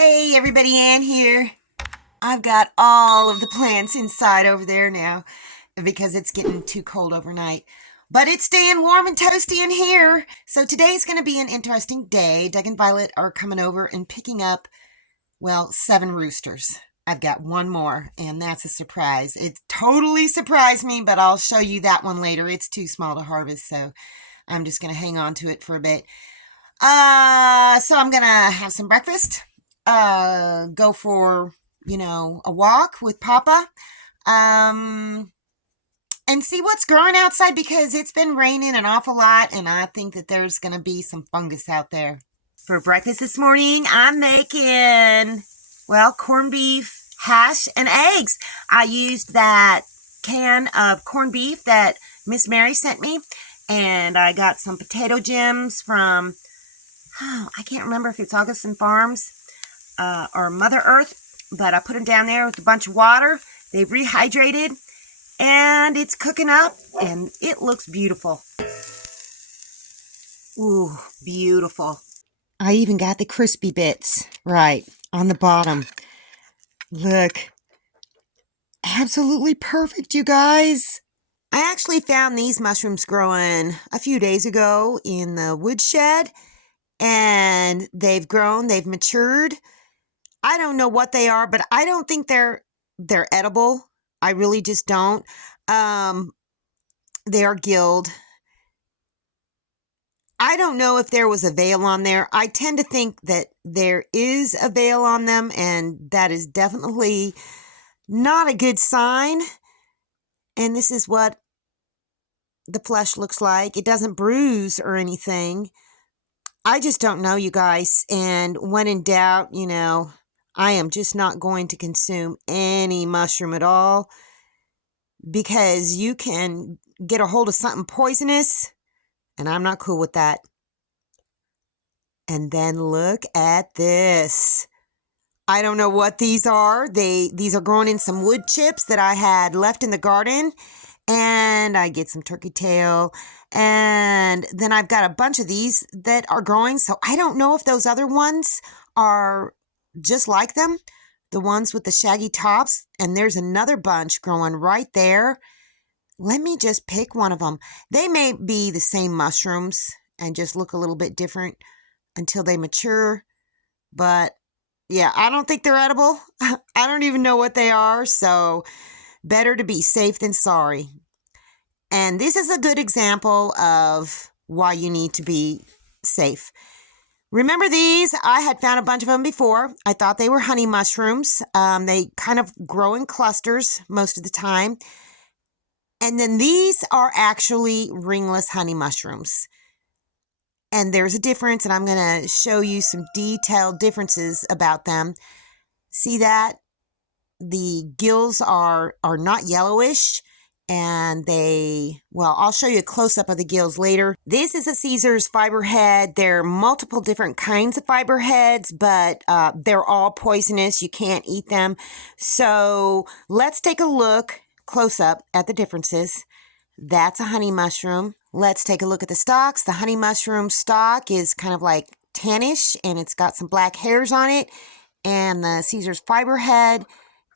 Hey everybody, Ann here. I've got all of the plants inside over there now because it's getting too cold overnight. But it's staying warm and toasty in here. So today's going to be an interesting day. Doug and Violet are coming over and picking up, well, 7 roosters. I've got one more, and that's a surprise. It totally surprised me, but I'll show you that one later. It's too small to harvest, so I'm just going to hang on to it for a bit. So I'm going to have some breakfast. Go for, a walk with Papa, and see what's growing outside because it's been raining an awful lot and I think that there's going to be some fungus out there. For breakfast this morning, I'm making, corned beef, hash, and eggs. I used that can of corned beef that Miss Mary sent me, and I got some potato gems from, I can't remember if it's Augustin Farms or Mother Earth, but I put them down there with a bunch of water. They've rehydrated, and it's cooking up, and it looks beautiful. Ooh, beautiful. I even got the crispy bits right on the bottom. Look. Absolutely perfect, you guys. I actually found these mushrooms growing a few days ago in the woodshed, and they've grown, they've matured. I don't know what they are, but I don't think they're edible. I really just don't. They are gilled. I don't know if there was a veil on there. I tend to think that there is a veil on them, and that is definitely not a good sign. And this is what the flesh looks like. It doesn't bruise or anything. I just don't know, you guys. And when in doubt, I am just not going to consume any mushroom at all because you can get a hold of something poisonous, and I'm not cool with that. And then look at this. I don't know what these are. These are growing in some wood chips that I had left in the garden, and I get some turkey tail, and then I've got a bunch of these that are growing, so I don't know if those other ones are just like them, the ones with the shaggy tops, and there's another bunch growing right there. Let me just pick one of them. They may be the same mushrooms and just look a little bit different until they mature, but yeah, I don't think they're edible. I don't even know what they are, so better to be safe than sorry. And this is a good example of why you need to be safe. Remember these? I had found a bunch of them before. I thought they were honey mushrooms. They kind of grow in clusters most of the time. And then these are actually ringless honey mushrooms. And there's a difference, and I'm going to show you some detailed differences about them. See that? The gills are not yellowish, and I'll show you a close-up of the gills later. This is a Caesar's fiber head. There are multiple different kinds of fiber heads, but they're all poisonous. You can't eat them. So let's take a look close-up at the differences. That's a honey mushroom. Let's take a look at the stalks. The honey mushroom stalk is kind of like tannish, and it's got some black hairs on it. And the Caesar's fiber head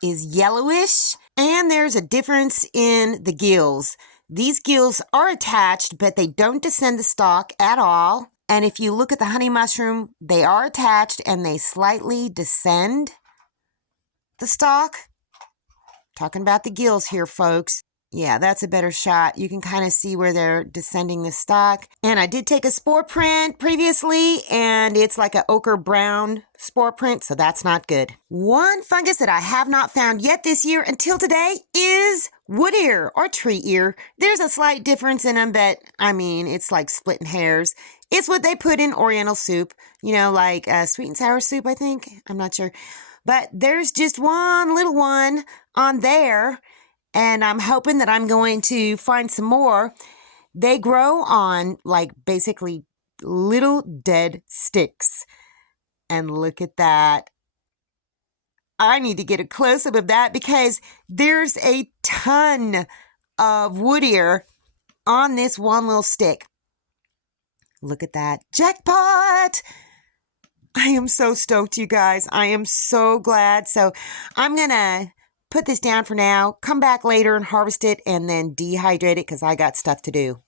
is yellowish. And there's a difference in the gills. These gills are attached, but they don't descend the stalk at all. And if you look at the honey mushroom, they are attached and they slightly descend the stalk. Talking about the gills here, folks. Yeah, that's a better shot. You can kind of see where they're descending the stalk. And I did take a spore print previously, and it's like an ochre brown spore print, so that's not good. One fungus that I have not found yet this year until today is wood ear or tree ear. There's a slight difference in them, but it's like splitting hairs. It's what they put in Oriental soup, like sweet and sour soup, I think. I'm not sure. But there's just one little one on there, and I'm hoping that I'm going to find some more. They grow on basically little dead sticks. And look at that. I need to get a close-up of that because there's a ton of wood ear on this one little stick. Look at that. Jackpot! I am so stoked, you guys. I am so glad. So I'm going to put this down for now, come back later and harvest it, and then dehydrate it because I got stuff to do.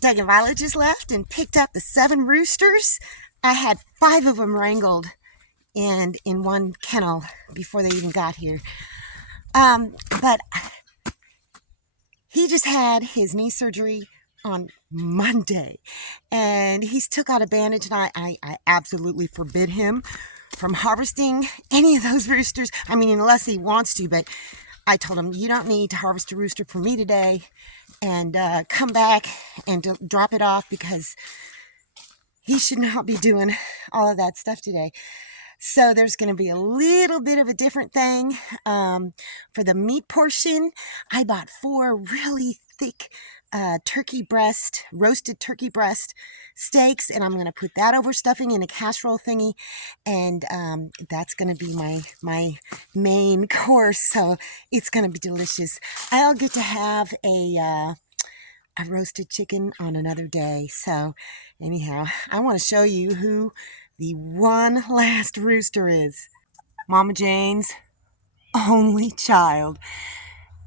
Doug and Violet just left and picked up the 7 roosters. I had 5 of them wrangled and in one kennel before they even got here. But he just had his knee surgery on Monday, and he still got a bandage, and I absolutely forbid him from harvesting any of those roosters. I mean, unless he wants to, but I told him, you don't need to harvest a rooster for me today, and come back and drop it off because he should not be doing all of that stuff today. So there's going to be a little bit of a different thing. For the meat portion, I bought 4 really thick roasted turkey breast steaks, and I'm going to put that over stuffing in a casserole thingy, and that's going to be my main course, so it's going to be delicious. I'll get to have a roasted chicken on another day. So anyhow, I want to show you who the one last rooster is. Mama Jane's only child.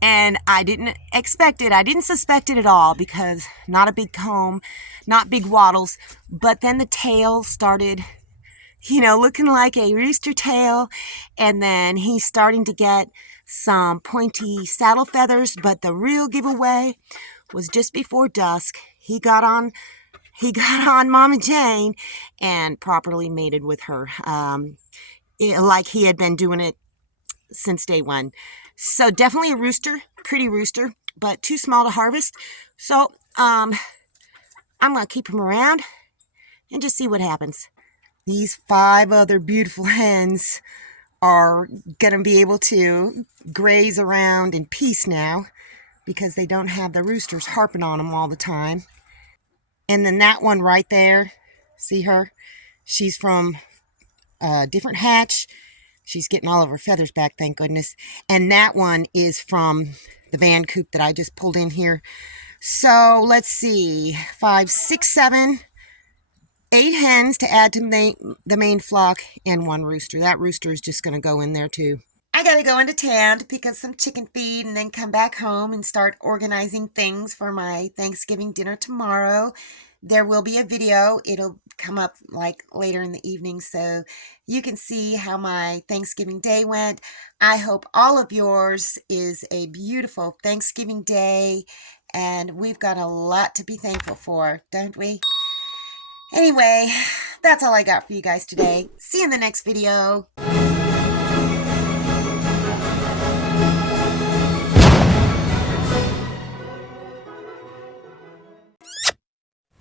And I didn't expect it. I didn't suspect it at all because not a big comb, not big wattles. But then the tail started, looking like a rooster tail. And then he's starting to get some pointy saddle feathers. But the real giveaway was just before dusk. He got on Mama Jane and properly mated with her, like he had been doing it since day one. So definitely a rooster, pretty rooster, but too small to harvest. So I'm going to keep him around and just see what happens. These 5 other beautiful hens are going to be able to graze around in peace now because they don't have the roosters harping on them all the time. And then that one right there, see her? She's from a different hatch. She's getting all of her feathers back, thank goodness. And that one is from the van coop that I just pulled in here. So let's see, 5, 6, 7, 8 hens to add to the main flock, and 1 rooster. That rooster is just going to go in there too. I gotta go into town to pick up some chicken feed and then come back home and start organizing things for my Thanksgiving dinner tomorrow. There will be a video. It'll come up like later in the evening so you can see how my Thanksgiving day went. I hope all of yours is a beautiful Thanksgiving day, and we've got a lot to be thankful for, don't we? Anyway, that's all I got for you guys today. See you in the next video.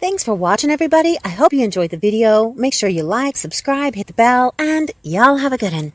Thanks for watching, everybody. I hope you enjoyed the video. Make sure you like, subscribe, hit the bell, and y'all have a good one.